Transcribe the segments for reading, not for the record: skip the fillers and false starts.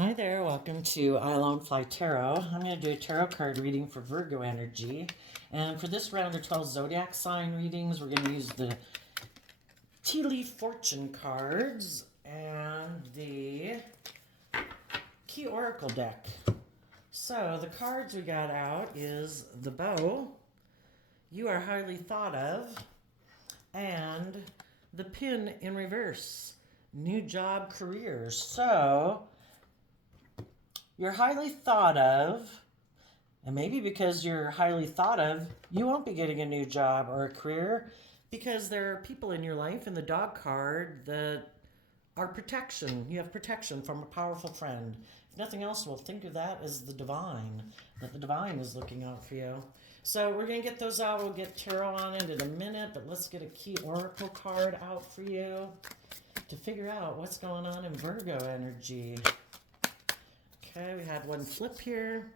Hi there, welcome to I Alone Fly Tarot. I'm going to do a tarot card reading for Virgo energy. And for this round of 12 zodiac sign readings, we're going to use the tea leaf fortune cards and the key oracle deck. So the cards we got out is the bow, you are highly thought of, and the pin in reverse, new job careers. So you're highly thought of, and maybe because you're highly thought of, you won't be getting a new job or a career because there are people in your life in the dog card that are protection. You have protection from a powerful friend. If nothing else, we'll think of that as the divine, that the divine is looking out for you. So we're going to get those out. We'll get tarot on it in a minute, but let's get a key oracle card out for you to figure out what's going on in Virgo energy. Okay, we had one flip here.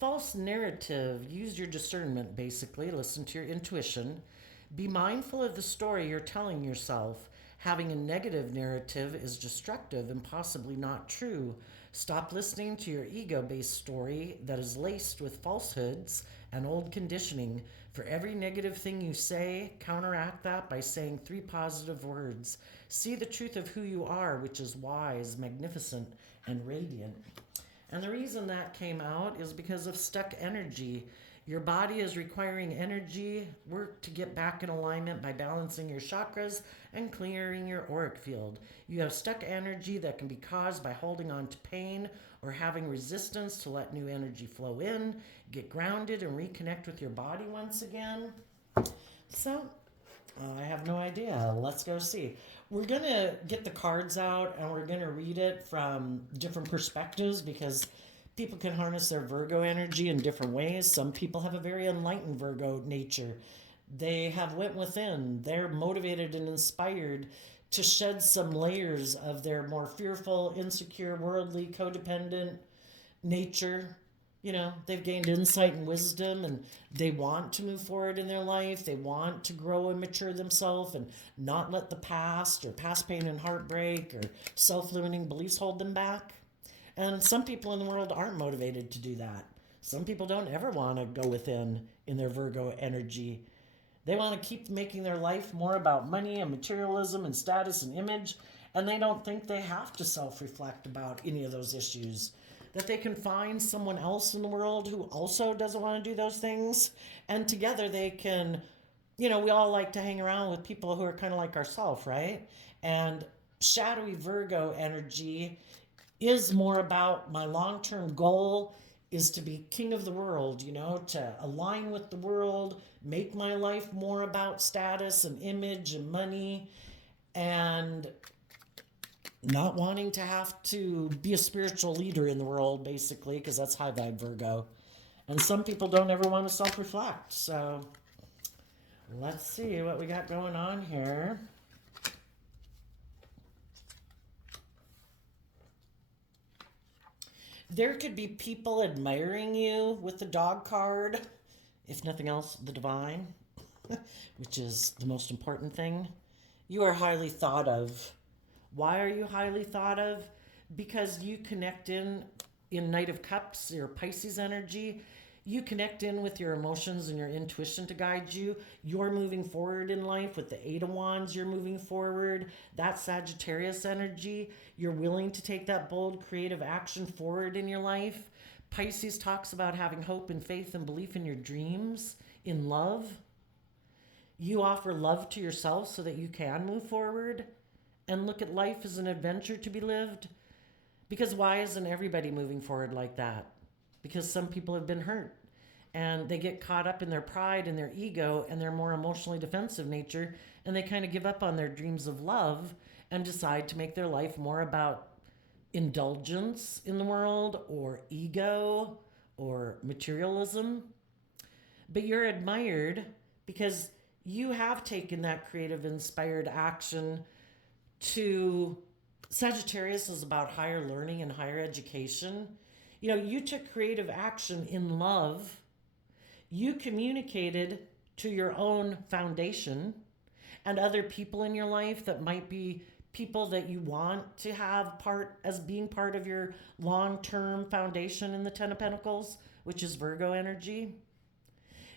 False narrative. Use your discernment, basically. Listen to your intuition. Be mindful of the story you're telling yourself. Having a negative narrative is destructive and possibly not true. Stop listening to your ego-based story that is laced with falsehoods and old conditioning. For every negative thing you say, counteract that by saying 3 positive words. See the truth of who you are, which is wise, magnificent, and radiant. And the reason that came out is because of stuck energy. Your body is requiring energy work to get back in alignment by balancing your chakras and clearing your auric field. You have stuck energy that can be caused by holding on to pain or having resistance to let new energy flow in. Get grounded and reconnect with your body once again. So, I have no idea. Let's go see. We're going to get the cards out and we're going to read it from different perspectives because people can harness their Virgo energy in different ways. Some people have a very enlightened Virgo nature. They have went within. They're motivated and inspired to shed some layers of their more fearful, insecure, worldly, codependent nature. You know, they've gained insight and wisdom and they want to move forward in their life. They want to grow and mature themselves and not let the past or past pain and heartbreak or self-limiting beliefs hold them back. And some people in the world aren't motivated to do that. Some people don't ever want to go within in their Virgo energy. They want to keep making their life more about money and materialism and status and image, and they don't think they have to self-reflect about any of those issues. That they can find someone else in the world who also doesn't want to do those things, and together they can, we all like to hang around with people who are kind of like ourselves, right? And shadowy Virgo energy is more about my long-term goal is to be king of the world, to align with the world, make my life more about status and image and money, and not wanting to have to be a spiritual leader in the world, basically, because that's high vibe Virgo. And some people don't ever want to self-reflect. So let's see what we got going on here. There could be people admiring you with the dog card, if nothing else, the divine, which is the most important thing. You are highly thought of. Why are you highly thought of? Because you connect in Knight of Cups, your Pisces energy. You connect in with your emotions and your intuition to guide you. You're moving forward in life with the Eight of Wands. You're moving forward. That Sagittarius energy. You're willing to take that bold, creative action forward in your life. Pisces talks about having hope and faith and belief in your dreams, in love. You offer love to yourself so that you can move forward and look at life as an adventure to be lived. Because why isn't everybody moving forward like that? Because some people have been hurt and they get caught up in their pride and their ego and their more emotionally defensive nature, and they kind of give up on their dreams of love and decide to make their life more about indulgence in the world or ego or materialism. But you're admired because you have taken that creative, inspired action to Sagittarius is about higher learning and higher education. You took creative action in love. You communicated to your own foundation and other people in your life that might be people that you want to have as being part of your long-term foundation in the Ten of Pentacles, which is Virgo energy.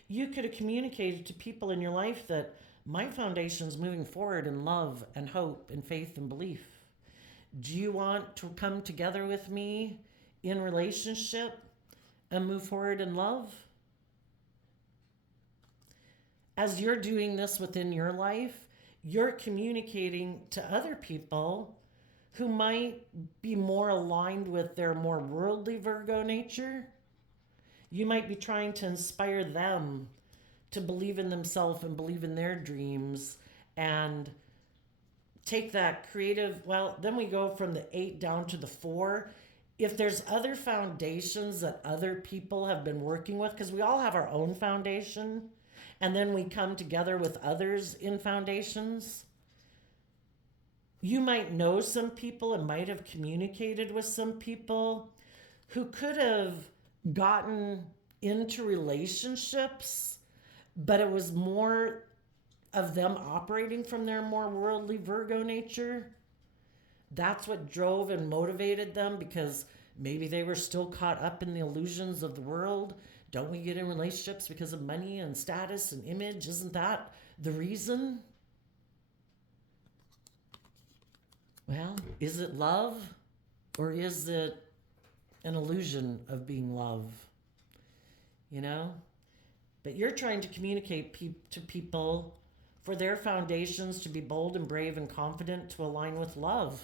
You could have communicated to people in your life that my foundation is moving forward in love and hope and faith and belief. Do you want to come together with me in relationship and move forward in love? As you're doing this within your life, you're communicating to other people who might be more aligned with their more worldly Virgo nature. You might be trying to inspire them to believe in themselves and believe in their dreams and take that creative. Well, then we go from the 8 down to the 4. If there's other foundations that other people have been working with, because we all have our own foundation, and then we come together with others in foundations. You might know some people and might have communicated with some people who could have gotten into relationships, but it was more of them operating from their more worldly Virgo nature. That's what drove and motivated them, because maybe they were still caught up in the illusions of the world. Don't we get in relationships because of money and status and image? Isn't that the reason? Well, is it love, or is it an illusion of being love? You know? But you're trying to communicate to people for their foundations to be bold and brave and confident, to align with love.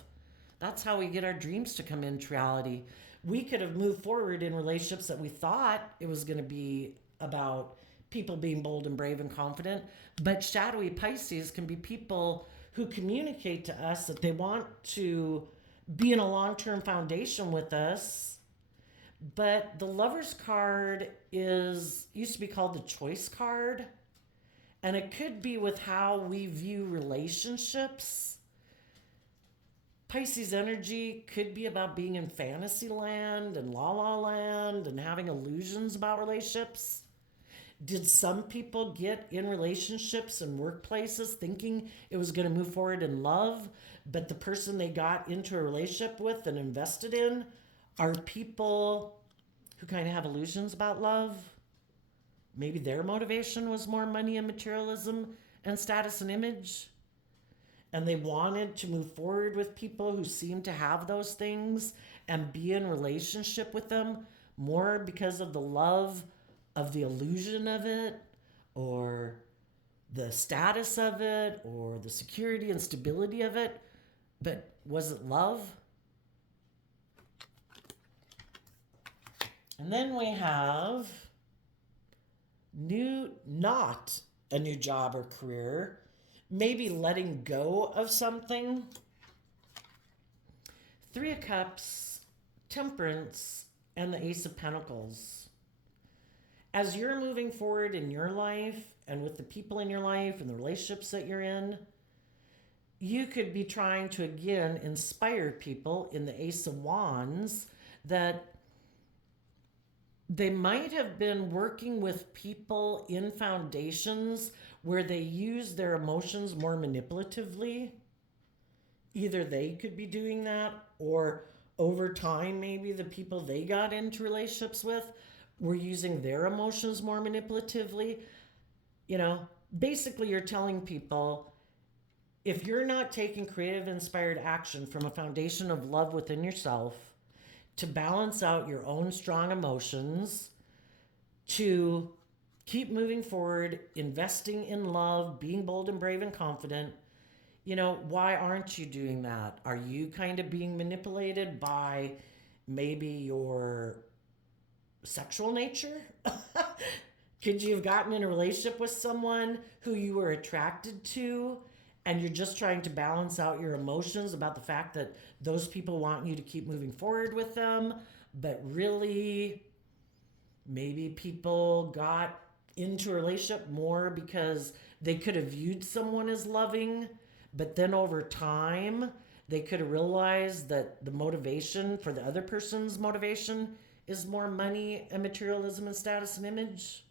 That's how we get our dreams to come into reality. We could have moved forward in relationships that we thought it was going to be about people being bold and brave and confident. But shadowy Pisces can be people who communicate to us that they want to be in a long-term foundation with us. But the Lover's card used to be called the Choice card. And it could be with how we view relationships. Pisces energy could be about being in fantasy land and la la land and having illusions about relationships. Did some people get in relationships and workplaces thinking it was going to move forward in love, but the person they got into a relationship with and invested in are people who kind of have illusions about love? Maybe their motivation was more money and materialism and status and image. And they wanted to move forward with people who seemed to have those things and be in relationship with them more because of the love of the illusion of it, or the status of it, or the security and stability of it. But was it love? And then we have not a new job or career, maybe letting go of something. 3 of Cups, Temperance, and the Ace of Pentacles. As you're moving forward in your life and with the people in your life and the relationships that you're in, you could be trying to, again, inspire people in the Ace of Wands that they might have been working with people in foundations where they use their emotions more manipulatively. Either they could be doing that, or over time, maybe the people they got into relationships with were using their emotions more manipulatively. You know, basically you're telling people, if you're not taking creative, inspired action from a foundation of love within yourself to balance out your own strong emotions, to keep moving forward, investing in love, being bold and brave and confident, you know, why aren't you doing that? Are you kind of being manipulated by maybe your sexual nature? Could you have gotten in a relationship with someone who you were attracted to, and you're just trying to balance out your emotions about the fact that those people want you to keep moving forward with them, but really maybe people got into a relationship more because they could have viewed someone as loving, but then over time they could have realized that the motivation for the other person's motivation is more money and materialism and status and image.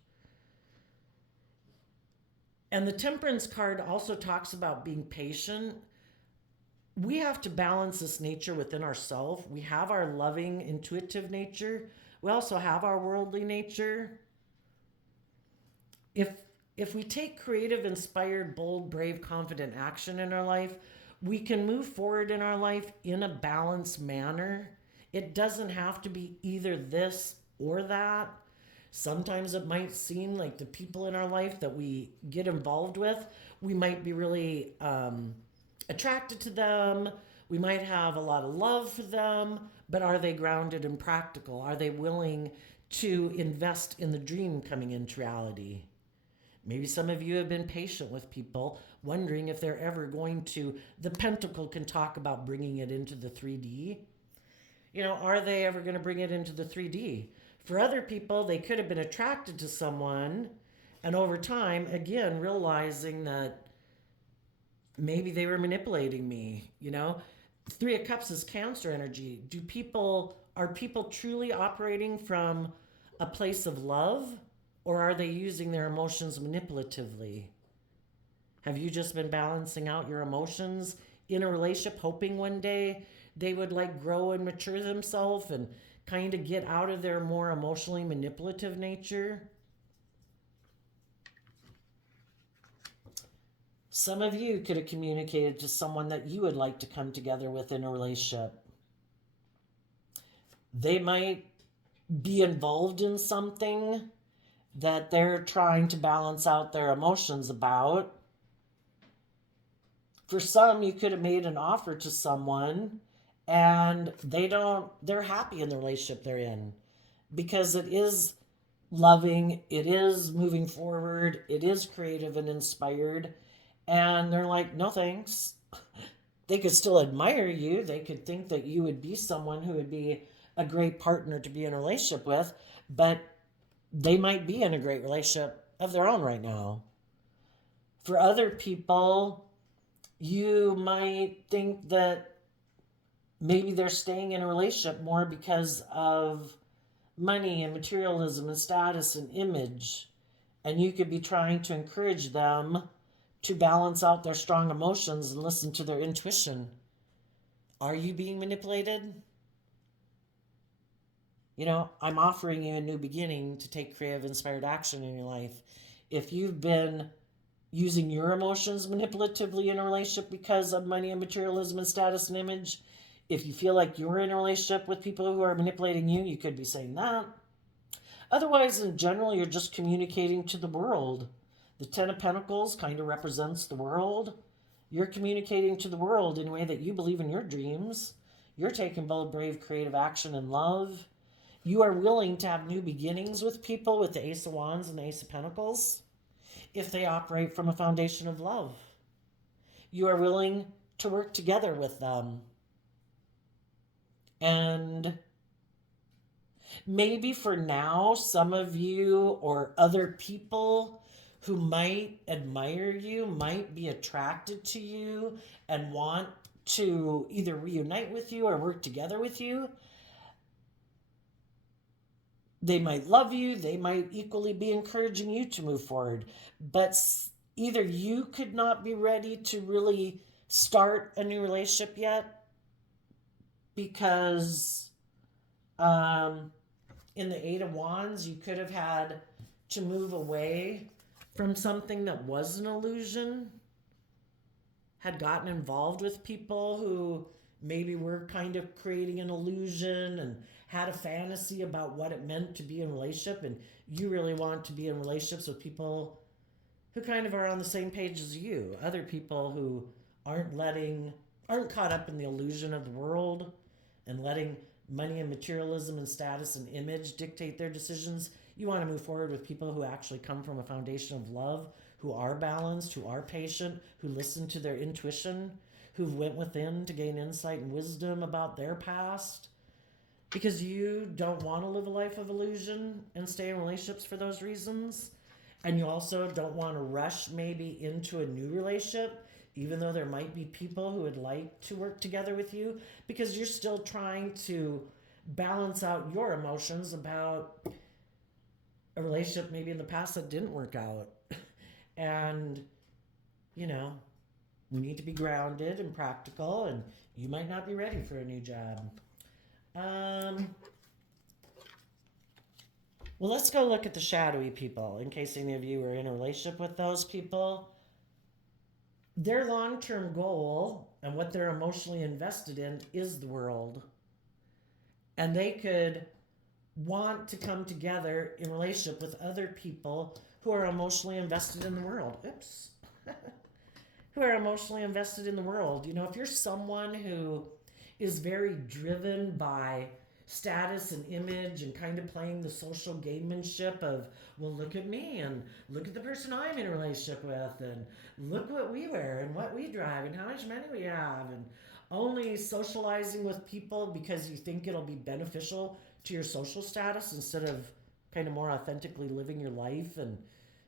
And the Temperance card also talks about being patient. we have to balance this nature within ourselves. We have our loving, intuitive nature. We also have our worldly nature. If if we take creative, inspired, bold, brave, confident action in our life, we can move forward in our life in a balanced manner. It doesn't have to be either this or that. Sometimes it might seem like the people in our life that we get involved with, we might be really attracted to them. We might have a lot of love for them, but are they grounded and practical? Are they willing to invest in the dream coming into reality? Maybe some of you have been patient with people, wondering if they're ever going to. The pentacle can talk about bringing it into the 3D. Are they ever going to bring it into the 3D? For other people, they could have been attracted to someone, and over time, again, realizing that maybe they were manipulating me. Three of Cups is Cancer energy. Are people truly operating from a place of love, or are they using their emotions manipulatively? Have you just been balancing out your emotions in a relationship, hoping one day they would grow and mature themselves and kind of get out of their more emotionally manipulative nature? Some of you could have communicated to someone that you would like to come together with in a relationship. They might be involved in something that they're trying to balance out their emotions about. For some, you could have made an offer to someone and they're happy in the relationship they're in because it is loving, it is moving forward, it is creative and inspired, and they're like, no thanks. They could still admire you. They could think that you would be someone who would be a great partner to be in a relationship with, but they might be in a great relationship of their own right now. For other people, you might think that maybe they're staying in a relationship more because of money and materialism and status and image. And you could be trying to encourage them to balance out their strong emotions and listen to their intuition. Are you being manipulated? I'm offering you a new beginning to take creative, inspired action in your life. If you've been using your emotions manipulatively in a relationship because of money and materialism and status and image, if you feel like you're in a relationship with people who are manipulating you, you could be saying that. Otherwise, in general, you're just communicating to the world. The Ten of Pentacles kind of represents the world. You're communicating to the world in a way that you believe in your dreams. You're taking bold, brave, creative action and love. You are willing to have new beginnings with people with the Ace of Wands and the Ace of Pentacles if they operate from a foundation of love. You are willing to work together with them. And maybe for now, some of you or other people who might admire you might be attracted to you and want to either reunite with you or work together with you. They might love you. They might equally be encouraging you to move forward. But either you could not be ready to really start a new relationship yet because in the Eight of Wands, you could have had to move away from something that was an illusion, had gotten involved with people who maybe were kind of creating an illusion and had a fantasy about what it meant to be in a relationship, and you really want to be in relationships with people who kind of are on the same page as you, other people who aren't caught up in the illusion of the world and letting money and materialism and status and image dictate their decisions. You want to move forward with people who actually come from a foundation of love, who are balanced, who are patient, who listen to their intuition, who went within to gain insight and wisdom about their past. Because you don't want to live a life of illusion and stay in relationships for those reasons. And you also don't want to rush maybe into a new relationship, even though there might be people who would like to work together with you, because you're still trying to balance out your emotions about a relationship maybe in the past that didn't work out. And, You need to be grounded and practical, and you might not be ready for a new job. Well, let's go look at the shadowy people in case any of you are in a relationship with those people. Their long term goal and what they're emotionally invested in is the world. And they could want to come together in relationship with other people who are emotionally invested in the world. Oops. Who are emotionally invested in the world. You know, if you're someone who is very driven by status and image and kind of playing the social gamemanship of, well, look at me and look at the person I'm in a relationship with and look what we wear and what we drive and how much money we have, and only socializing with people because you think it'll be beneficial to your social status instead of kind of more authentically living your life and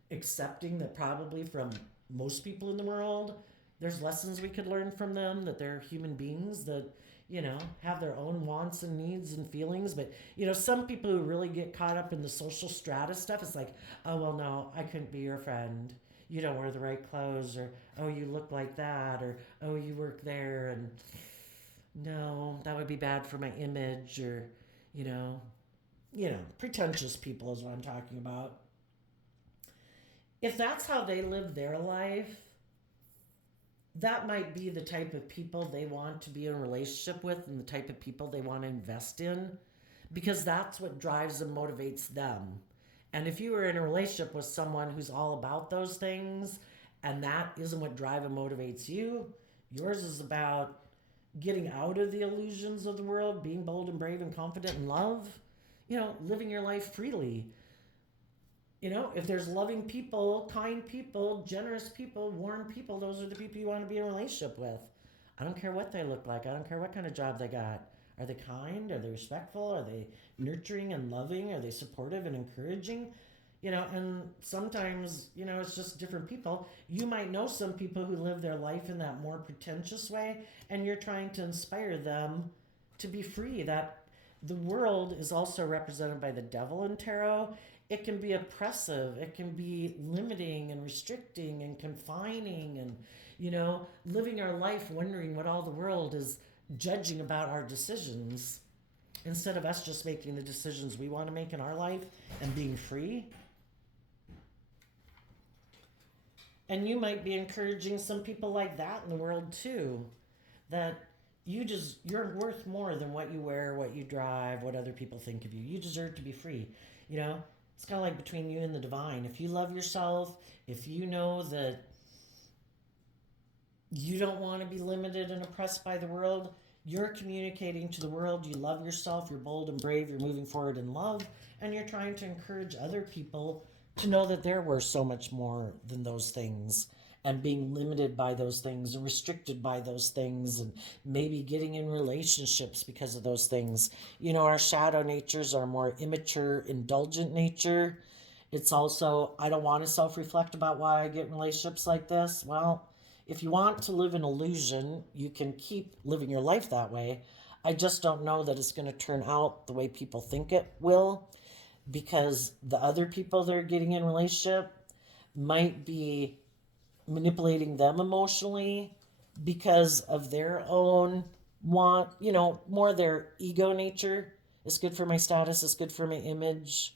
accepting that probably from most people in the world there's lessons we could learn from them, that they're human beings that, you know, have their own wants and needs and feelings. But, you know, some people who really get caught up in the social strata stuff, it's like, oh, well, no, I couldn't be your friend. You don't wear the right clothes, or, oh, you look like that, or, oh, you work there, and no, that would be bad for my image, or, you know, pretentious people is what I'm talking about. If that's how they live their life, that might be the type of people they want to be in a relationship with and the type of people they want to invest in, because that's what drives and motivates them. And if you are in a relationship with someone who's all about those things and that isn't what drives and motivates you, yours is about getting out of the illusions of the world, being bold and brave and confident in love, you know, living your life freely. You know, if there's loving people, kind people, generous people, warm people, those are the people you want to be in a relationship with. I don't care what they look like. I don't care what kind of job they got. Are they kind? Are they respectful? Are they nurturing and loving? Are they supportive and encouraging? You know, and sometimes, you know, it's just different people. You might know some people who live their life in that more pretentious way, and you're trying to inspire them to be free. That the world is also represented by the devil in tarot. It can be oppressive, it can be limiting and restricting and confining, and, you know, living our life wondering what all the world is judging about our decisions instead of us just making the decisions we want to make in our life and being free. And you might be encouraging some people like that in the world too, that you're worth more than what you wear, what you drive, what other people think of you. You deserve to be free. You know, it's kind of like between you and the divine. If you love yourself, if you know that you don't want to be limited and oppressed by the world, you're communicating to the world you love yourself, you're bold and brave, you're moving forward in love, and you're trying to encourage other people to know that they're worth so much more than those things, and being limited by those things and restricted by those things, and maybe getting in relationships because of those things. You know, our shadow natures are more immature, indulgent nature. It's also, I don't want to self-reflect about why I get in relationships like this. Well, if you want to live an illusion, you can keep living your life that way. I just don't know that it's going to turn out the way people think it will, because the other people that are getting in relationship might be manipulating them emotionally because of their own want, you know, more their ego nature. It's good for my status, it's good for my image.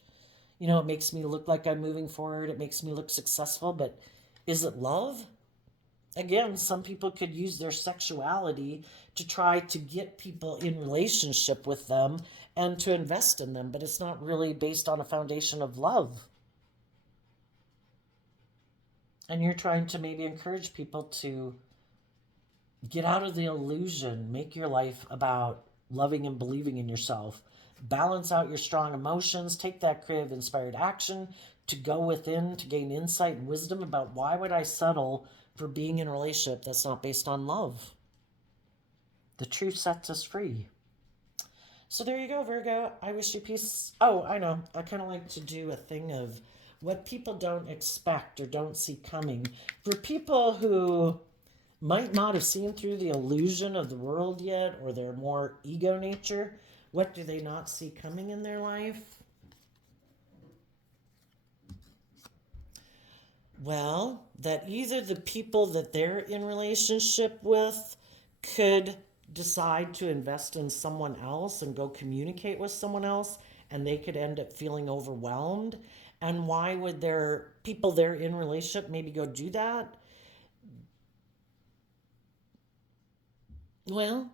You know, it makes me look like I'm moving forward, it makes me look successful, but is it love? Again, some people could use their sexuality to try to get people in relationship with them and to invest in them, but it's not really based on a foundation of love. And you're trying to maybe encourage people to get out of the illusion, make your life about loving and believing in yourself, balance out your strong emotions, take that creative inspired action to go within to gain insight and wisdom about why would I settle for being in a relationship that's not based on love. The truth sets us free. So there you go, Virgo. I wish you peace. Oh, I know. I kind of like to do a thing of what people don't expect or don't see coming. For people who might not have seen through the illusion of the world yet, or their more ego nature, what do they not see coming in their life? Well, that either the people that they're in relationship with could decide to invest in someone else and go communicate with someone else, and they could end up feeling overwhelmed. And why would their people they're in relationship maybe go do that? Well,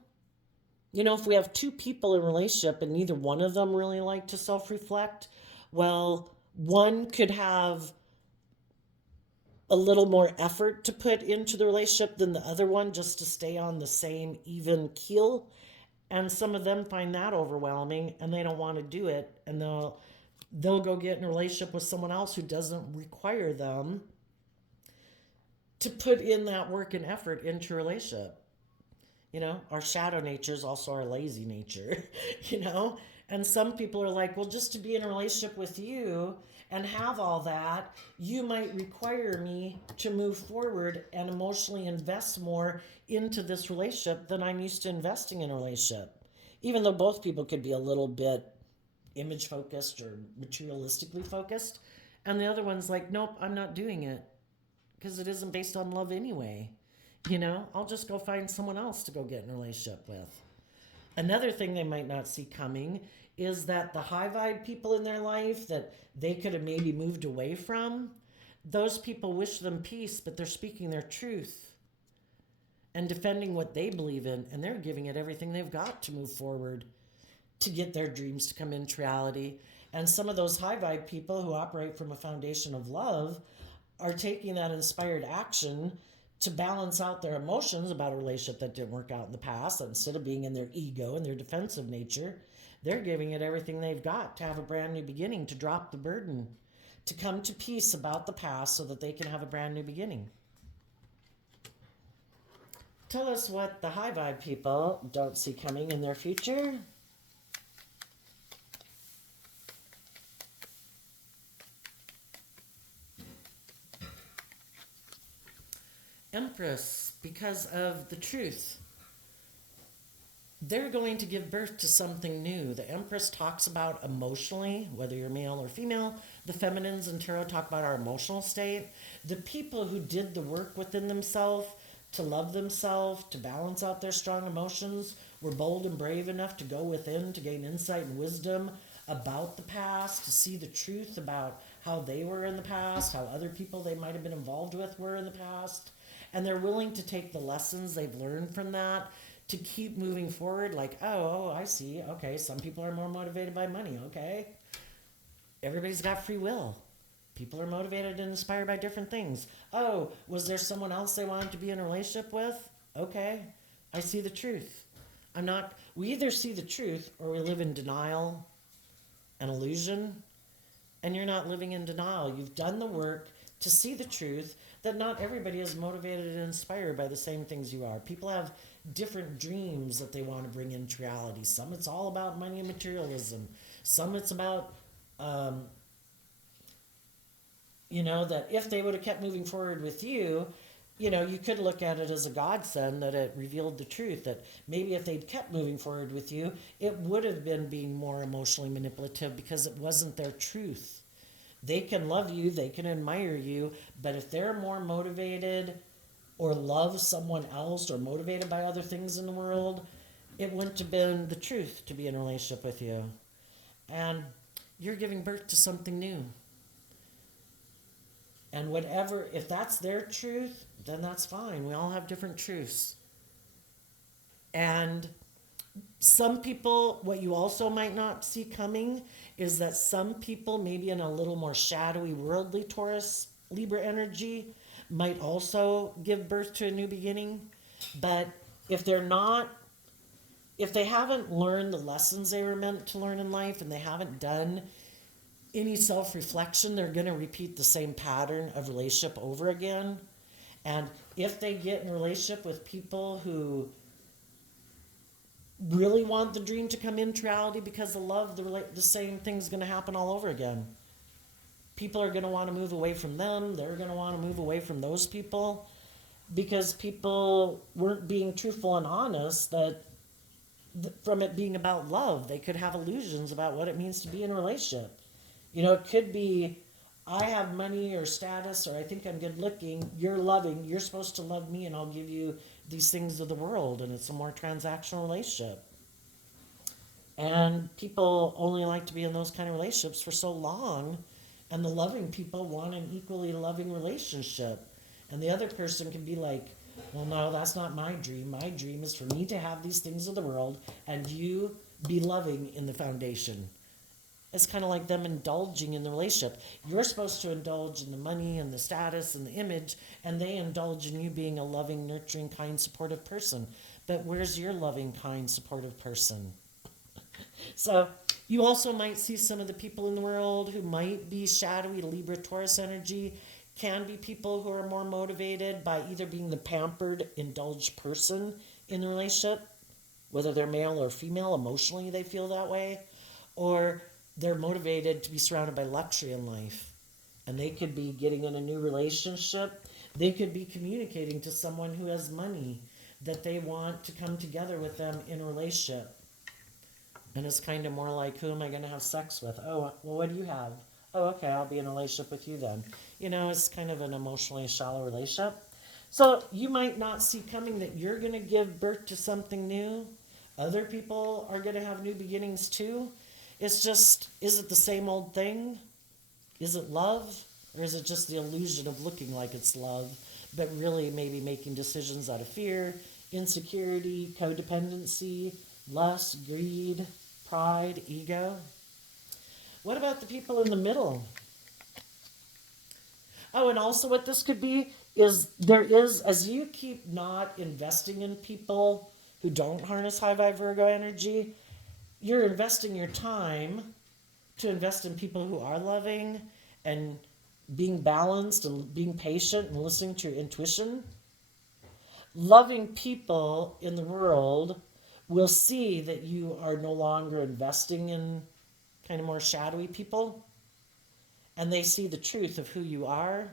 if we have two people in a relationship and neither one of them really like to self-reflect, well, one could have a little more effort to put into the relationship than the other one just to stay on the same even keel. And some of them find that overwhelming and they don't want to do it, and they'll go get in a relationship with someone else who doesn't require them to put in that work and effort into a relationship. Our shadow nature is also our lazy nature, you know? And some people are like, well, just to be in a relationship with you and have all that, you might require me to move forward and emotionally invest more into this relationship than I'm used to investing in a relationship. Even though both people could be a little bit image focused or materialistically focused. And the other one's like, nope, I'm not doing it because it isn't based on love anyway. I'll just go find someone else to go get in a relationship with. Another thing they might not see coming is that the high vibe people in their life that they could have maybe moved away from, those people wish them peace, but they're speaking their truth and defending what they believe in, and they're giving it everything they've got to move forward to get their dreams to come into reality. And some of those high vibe people who operate from a foundation of love are taking that inspired action to balance out their emotions about a relationship that didn't work out in the past. Instead of being in their ego and their defensive nature, they're giving it everything they've got to have a brand new beginning, to drop the burden, to come to peace about the past so that they can have a brand new beginning. Tell us what the high vibe people don't see coming in their future. Empress, because of the truth. They're going to give birth to something new. The Empress talks about emotionally, whether you're male or female. The feminines in tarot talk about our emotional state. The people who did the work within themselves to love themselves, to balance out their strong emotions, were bold and brave enough to go within to gain insight and wisdom about the past, to see the truth about how they were in the past, how other people they might have been involved with were in the past. And they're willing to take the lessons they've learned from that to keep moving forward. Like, oh, I see. Okay, some people are more motivated by money. Okay. Everybody's got free will. People are motivated and inspired by different things. Oh, was there someone else they wanted to be in a relationship with? Okay, I see the truth. We either see the truth or we live in denial and illusion. And you're not living in denial. You've done the work to see the truth that not everybody is motivated and inspired by the same things you are. People have different dreams that they want to bring into reality. Some it's all about money and materialism. Some it's about, that if they would have kept moving forward with you, you could look at it as a godsend that it revealed the truth, that maybe if they'd kept moving forward with you, it would have been being more emotionally manipulative because it wasn't their truth. They can love you, they can admire you, but if they're more motivated or love someone else or motivated by other things in the world, it wouldn't have been the truth to be in a relationship with you. And you're giving birth to something new. And whatever, if that's their truth, then that's fine. We all have different truths. And some people, what you also might not see coming is that some people, maybe in a little more shadowy, worldly Taurus, Libra energy, might also give birth to a new beginning. But if they haven't learned the lessons they were meant to learn in life and they haven't done any self-reflection, they're going to repeat the same pattern of relationship over again. And if they get in a relationship with people who really want the dream to come into reality because of love, the same thing's going to happen all over again. People are going to want to move away from them. They're going to want to move away from those people because people weren't being truthful and honest, that from it being about love, they could have illusions about what it means to be in a relationship. It could be, I have money or status, or I think I'm good looking, you're loving, you're supposed to love me, and I'll give you these things of the world. And it's a more transactional relationship. And people only like to be in those kind of relationships for so long. And the loving people want an equally loving relationship. And the other person can be like, well, no, that's not my dream. My dream is for me to have these things of the world and you be loving in the foundation. It's kind of like them indulging in the relationship. You're supposed to indulge in the money and the status and the image, and they indulge in you being a loving, nurturing, kind, supportive person. But where's your loving, kind, supportive person? So you also might see some of the people in the world who might be shadowy Libra Taurus energy can be people who are more motivated by either being the pampered, indulged person in the relationship, whether they're male or female, emotionally they feel that way, or they're motivated to be surrounded by luxury in life. And they could be getting in a new relationship. They could be communicating to someone who has money that they want to come together with them in a relationship. And it's kind of more like, who am I going to have sex with? Oh, well, what do you have? Oh, okay, I'll be in a relationship with you then. You know, it's kind of an emotionally shallow relationship. So you might not see coming that you're going to give birth to something new. Other people are going to have new beginnings too. It's just, is it the same old thing? Is it love? Or is it just the illusion of looking like it's love, but really maybe making decisions out of fear, insecurity, codependency, lust, greed, pride, ego? What about the people in the middle? Oh, and also what this could be is there is, as you keep not investing in people who don't harness high vibe Virgo energy, you're investing your time to invest in people who are loving and being balanced and being patient and listening to your intuition. Loving people in the world will see that you are no longer investing in kind of more shadowy people, and they see the truth of who you are.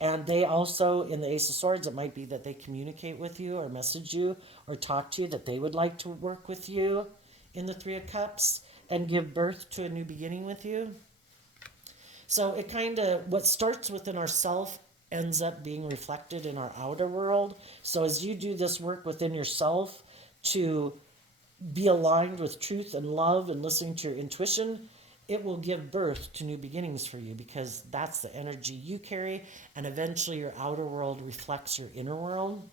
And they also, in the Ace of Swords, it might be that they communicate with you or message you or talk to you that they would like to work with you in the Three of Cups and give birth to a new beginning with you. So it kind of, what starts within ourself ends up being reflected in our outer world. So as you do this work within yourself to be aligned with truth and love and listening to your intuition, it will give birth to new beginnings for you because that's the energy you carry, and eventually your outer world reflects your inner world.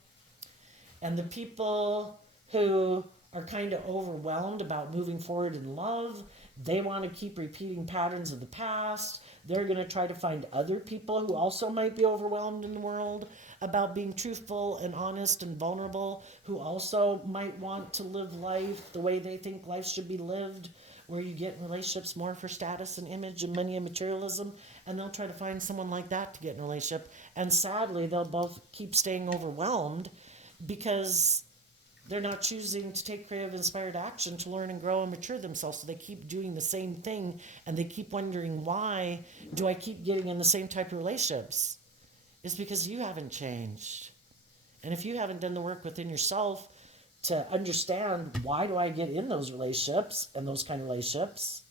And the people who are kind of overwhelmed about moving forward in love, they want to keep repeating patterns of the past. They're going to try to find other people who also might be overwhelmed in the world about being truthful and honest and vulnerable, who also might want to live life the way they think life should be lived, where you get in relationships more for status and image and money and materialism, and they'll try to find someone like that to get in a relationship. And sadly, they'll both keep staying overwhelmed because they're not choosing to take creative, inspired action to learn and grow and mature themselves. So they keep doing the same thing, and they keep wondering, why do I keep getting in the same type of relationships? It's because you haven't changed. And if you haven't done the work within yourself to understand why do I get in those relationships and those kind of relationships,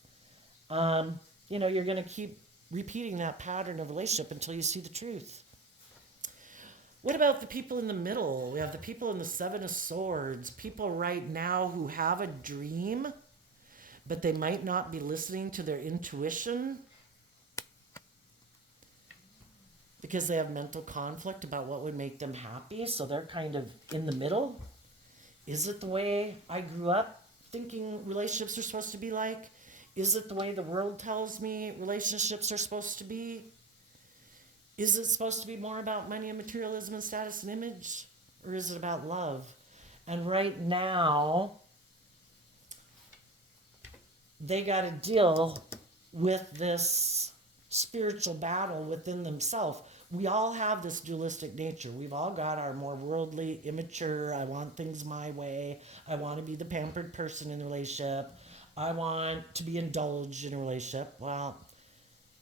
you're going to keep repeating that pattern of relationship until you see the truth. What about the people in the middle? We have the people in the Seven of Swords, people right now who have a dream, but they might not be listening to their intuition because they have mental conflict about what would make them happy. So they're kind of in the middle. Is it the way I grew up thinking relationships are supposed to be like? Is it the way the world tells me relationships are supposed to be? Is it supposed to be more about money and materialism and status and image? Or is it about love? And right now, they got to deal with this spiritual battle within themselves. We all have this dualistic nature. We've all got our more worldly, immature, I want things my way. I want to be the pampered person in the relationship. I want to be indulged in a relationship. Well,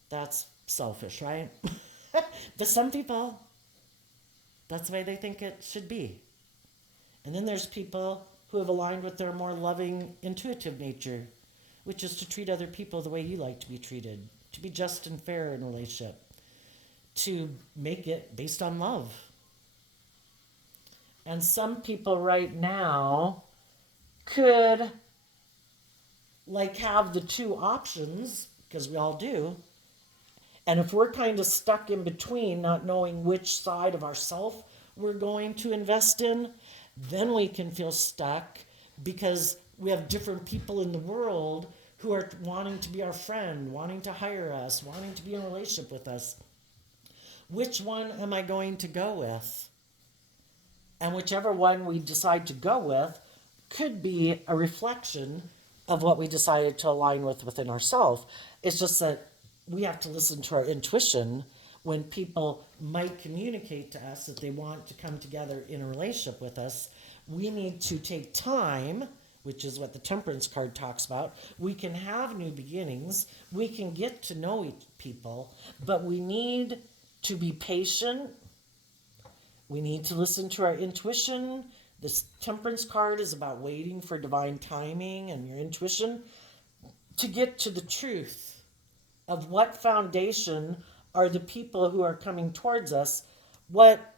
that's selfish, right? But some people, that's the way they think it should be. And then there's people who have aligned with their more loving, intuitive nature, which is to treat other people the way you like to be treated. to be just and fair in a relationship, to make it based on love. And some people right now could like have the two options, because we all do. And if we're kind of stuck in between, not knowing which side of ourself we're going to invest in, then we can feel stuck because we have different people in the world who are wanting to be our friend, wanting to hire us, wanting to be in a relationship with us. Which one am I going to go with? And whichever one we decide to go with could be a reflection of what we decided to align with within ourselves. It's just that we have to listen to our intuition when people might communicate to us that they want to come together in a relationship with us. We need to take time, which is what the Temperance card talks about. We can have new beginnings. We can get to know people, but we need to be patient. We need to listen to our intuition. This Temperance card is about waiting for divine timing and your intuition to get to the truth of what foundation are the people who are coming towards us. What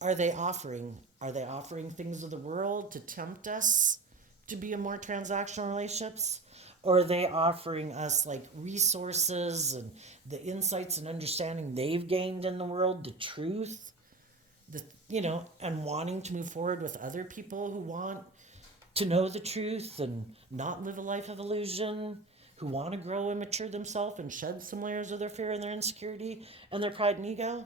are they offering? Are they offering things of the world to tempt us to be in more transactional relationships? Or are they offering us like resources and the insights and understanding they've gained in the world, the truth? And wanting to move forward with other people who want to know the truth and not live a life of illusion, who want to grow and mature themselves and shed some layers of their fear and their insecurity and their pride and ego.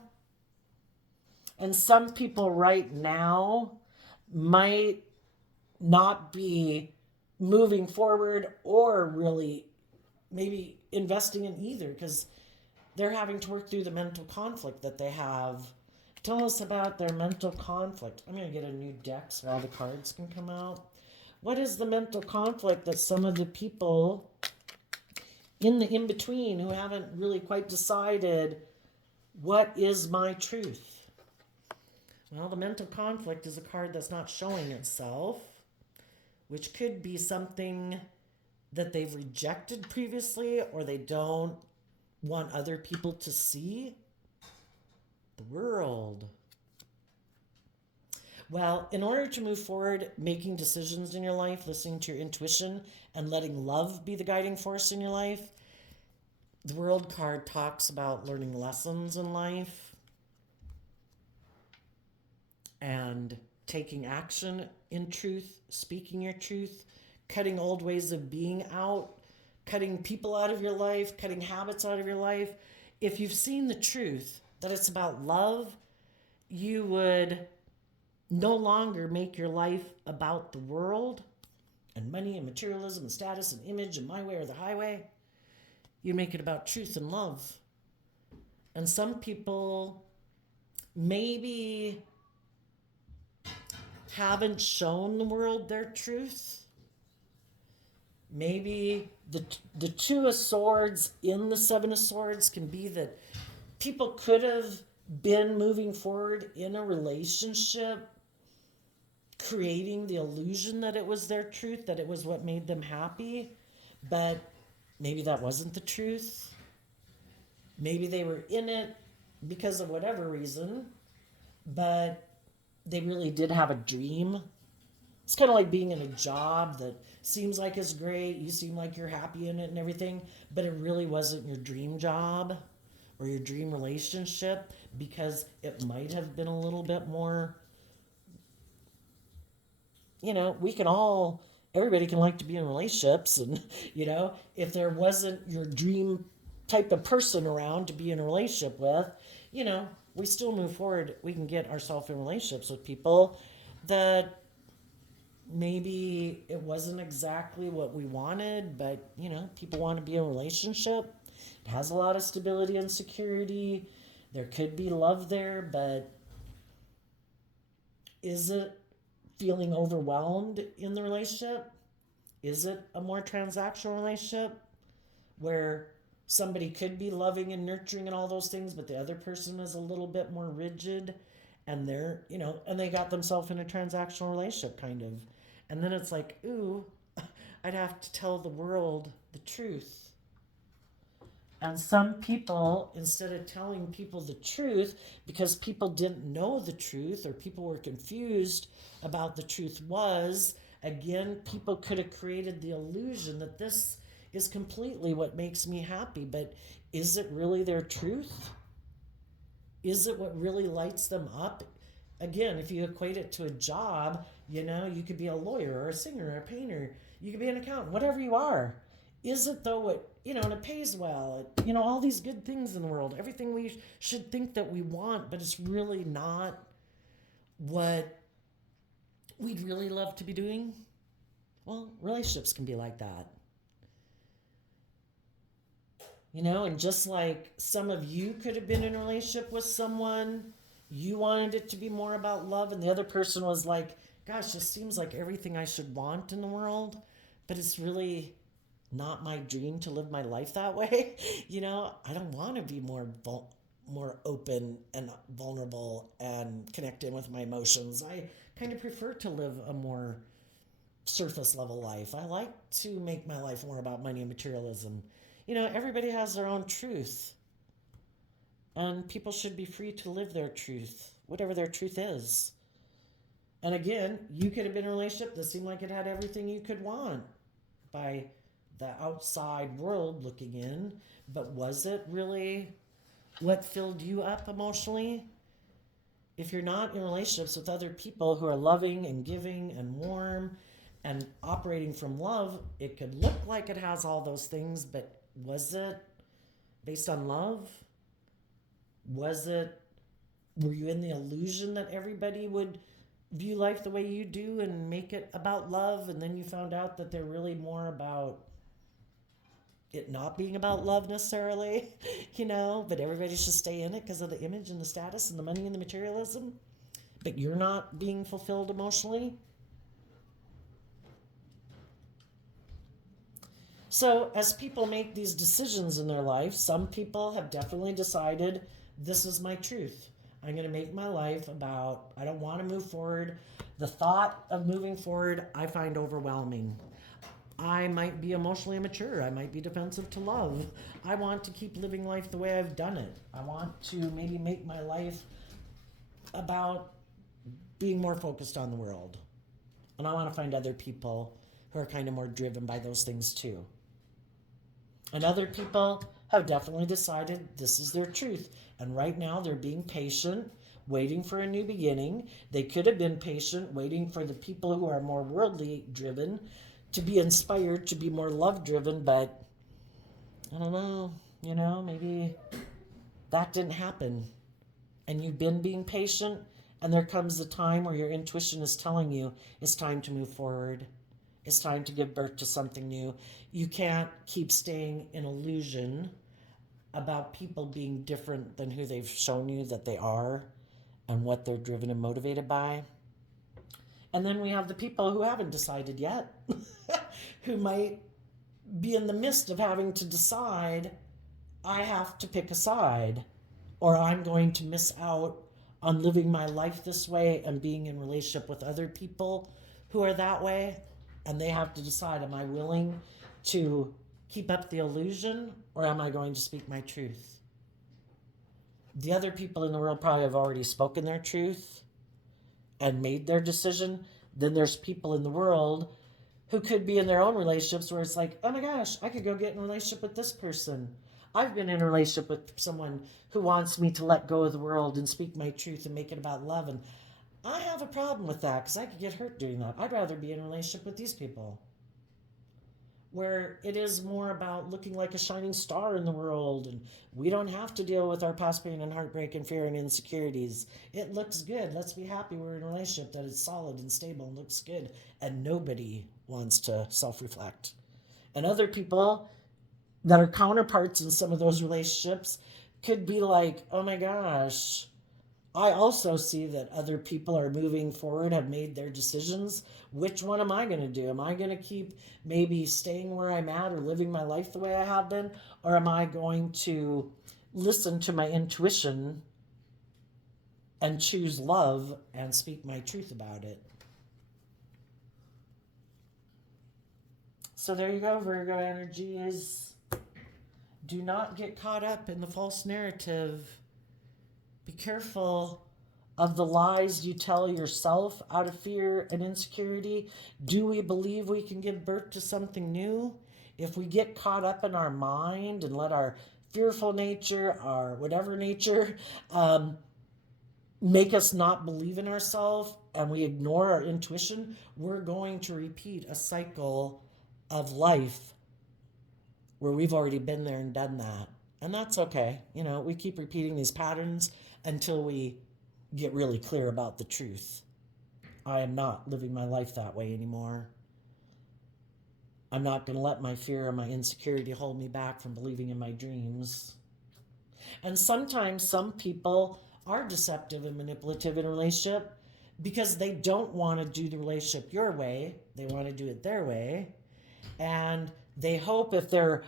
And some people right now might not be moving forward or really maybe investing in either, because they're having to work through the mental conflict that they have. Tell us about their mental conflict. I'm going to get a new deck so all the cards can come out. What is the mental conflict that some of the people in the in-between who haven't really quite decided what is my truth? Well, the mental conflict is a card that's not showing itself, which could be something that they've rejected previously or they don't want other people to see. The world. Well, in order to move forward, making decisions in your life, listening to your intuition, and letting love be the guiding force in your life, the World card talks about learning lessons in life and taking action in truth, speaking your truth, cutting old ways of being out, cutting people out of your life, cutting habits out of your life. If you've seen the truth, that it's about love, you would no longer make your life about the world and money and materialism and status and image and my way or the highway. You make it about truth and love. And some people maybe haven't shown the world their truth. Maybe the Two of Swords in the Seven of Swords can be that people could have been moving forward in a relationship, creating the illusion that it was their truth, that it was what made them happy, but maybe that wasn't the truth. Maybe they were in it because of whatever reason, but they really did have a dream. It's kind of like being in a job that seems like it's great, you seem like you're happy in it and everything, but it really wasn't your dream job or your dream relationship, because it might have been a little bit more, everybody can like to be in relationships, and, if there wasn't your dream type of person around to be in a relationship with, we still move forward. We can get ourselves in relationships with people that maybe it wasn't exactly what we wanted, but, people want to be in a relationship. It has a lot of stability and security. There could be love there, but is it feeling overwhelmed in the relationship? Is it a more transactional relationship where somebody could be loving and nurturing and all those things, but the other person is a little bit more rigid and they're, and they got themselves in a transactional relationship kind of. And then it's like, ooh, I'd have to tell the world the truth. And some people, instead of telling people the truth, because people didn't know the truth or people were confused about the truth was, again, people could have created the illusion that this is completely what makes me happy. But is it really their truth? Is it what really lights them up? Again, if you equate it to a job, you could be a lawyer or a singer or a painter. You could be an accountant, whatever you are. Is it though and it pays well, all these good things in the world, everything we should think that we want, but it's really not what we'd really love to be doing? Well, relationships can be like that. And just like some of you could have been in a relationship with someone, you wanted it to be more about love, and the other person was like, gosh, this seems like everything I should want in the world, but it's really not my dream to live my life that way. I don't want to be more open and vulnerable and connecting with my emotions. I kind of prefer to live a more surface level life. I like to make my life more about money and materialism. Everybody has their own truth. And people should be free to live their truth, whatever their truth is. And again, you could have been in a relationship that seemed like it had everything you could want by the outside world looking in. But was it really what filled you up emotionally? If you're not in relationships with other people who are loving and giving and warm and operating from love, it could look like it has all those things, but was it based on love? Were you in the illusion that everybody would view life the way you do and make it about love, and then you found out that they're really more about it not being about love necessarily, but everybody should stay in it because of the image and the status and the money and the materialism, but you're not being fulfilled emotionally? So as people make these decisions in their life, some people have definitely decided, this is my truth. I'm going to make my life about, I don't want to move forward. The thought of moving forward, I find overwhelming. I might be emotionally immature. I might be defensive to love. I want to keep living life the way I've done it. I want to maybe make my life about being more focused on the world. And I want to find other people who are kind of more driven by those things too. And other people have definitely decided this is their truth. And right now they're being patient, waiting for a new beginning. They could have been patient, waiting for the people who are more worldly driven to be inspired, to be more love driven. But I don't know, maybe that didn't happen. And you've been being patient, and there comes a time where your intuition is telling you it's time to move forward. It's time to give birth to something new. You can't keep staying in illusion about people being different than who they've shown you that they are and what they're driven and motivated by. And then we have the people who haven't decided yet, who might be in the midst of having to decide, I have to pick a side, or I'm going to miss out on living my life this way and being in relationship with other people who are that way. And they have to decide, am I willing to keep up the illusion, or am I going to speak my truth? The other people in the world probably have already spoken their truth and made their decision. Then there's people in the world who could be in their own relationships where it's like, oh my gosh, I could go get in a relationship with this person. I've been in a relationship with someone who wants me to let go of the world and speak my truth and make it about love. And I have a problem with that because I could get hurt doing that. I'd rather be in a relationship with these people, where it is more about looking like a shining star in the world, and we don't have to deal with our past pain and heartbreak and fear and insecurities. It looks good. Let's be happy we're in a relationship that is solid and stable and looks good, and nobody wants to self-reflect. And other people that are counterparts in some of those relationships could be like, oh my gosh, I also see that other people are moving forward, have made their decisions. Which one am I going to do? Am I going to keep maybe staying where I'm at or living my life the way I have been? Or am I going to listen to my intuition and choose love and speak my truth about it? So there you go, Virgo energies. do not get caught up in the false narrative. Be careful of the lies you tell yourself out of fear and insecurity. Do we believe we can give birth to something new? If we get caught up in our mind and let our fearful nature, our whatever nature, make us not believe in ourselves and we ignore our intuition, we're going to repeat a cycle of life where we've already been there and done that. And that's okay. You know, we keep repeating these patterns until we get really clear about the truth. I am not living my life that way anymore. I'm not going to let my fear and my insecurity hold me back from believing in my dreams. And sometimes some people are deceptive and manipulative in a relationship because they don't want to do the relationship your way. They want to do it their way. And they hope if they're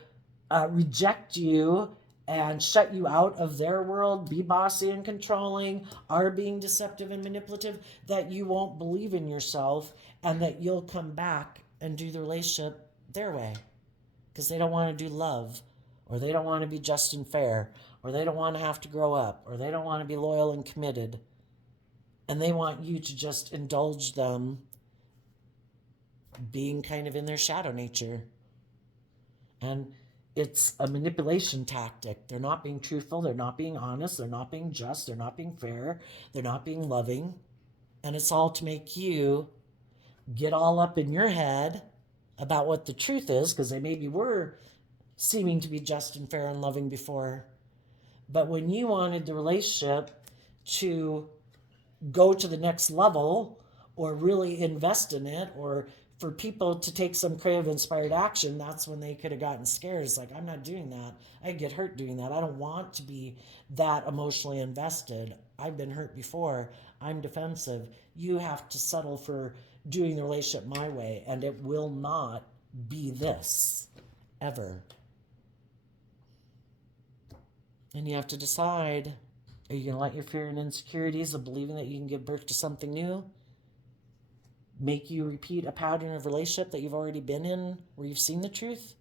reject you and shut you out of their world, be bossy and controlling, are being deceptive and manipulative, that you won't believe in yourself and that you'll come back and do the relationship their way. Because they don't want to do love, or they don't want to be just and fair, or they don't want to have to grow up, or they don't want to be loyal and committed. And they want you to just indulge them being kind of in their shadow nature. And it's a manipulation tactic. They're not being truthful. They're not being honest. They're not being just. They're not being fair. They're not being loving. And it's all to make you get all up in your head about what the truth is, because they maybe were seeming to be just and fair and loving before. But when you wanted the relationship to go to the next level or really invest in it, or for people to take some creative inspired action, that's when they could have gotten scared. It's like, I'm not doing that. I get hurt doing that. I don't want to be that emotionally invested. I've been hurt before. I'm defensive. You have to settle for doing the relationship my way, and it will not be this ever. And you have to decide, are you going to let your fear and insecurities of believing that you can give birth to something new make you repeat a pattern of relationship that you've already been in where you've seen the truth?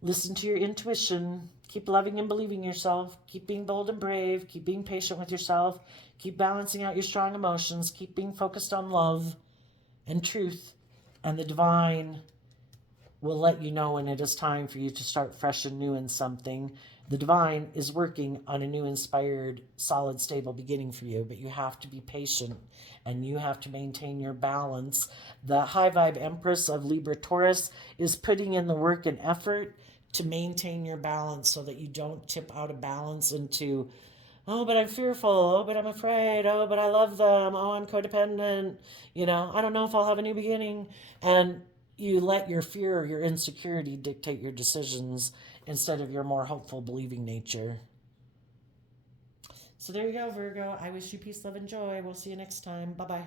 Listen to your intuition. Keep loving and believing yourself. Keep being bold and brave. Keep being patient with yourself. Keep balancing out your strong emotions. Keep being focused on love and truth. And the divine will let you know when it is time for you to start fresh and new in something. The divine is working on a new, inspired, solid, stable beginning for you, but you have to be patient and you have to maintain your balance. The high vibe Empress of Libra Taurus is putting in the work and effort to maintain your balance so that you don't tip out of balance into, oh, but I'm fearful. Oh, but I'm afraid. Oh, but I love them. Oh, I'm codependent. You know, I don't know if I'll have a new beginning. And you let your fear or your insecurity dictate your decisions instead of your more hopeful, believing nature. So there you go, Virgo. I wish you peace, love, and joy. We'll see you next time. Bye-bye.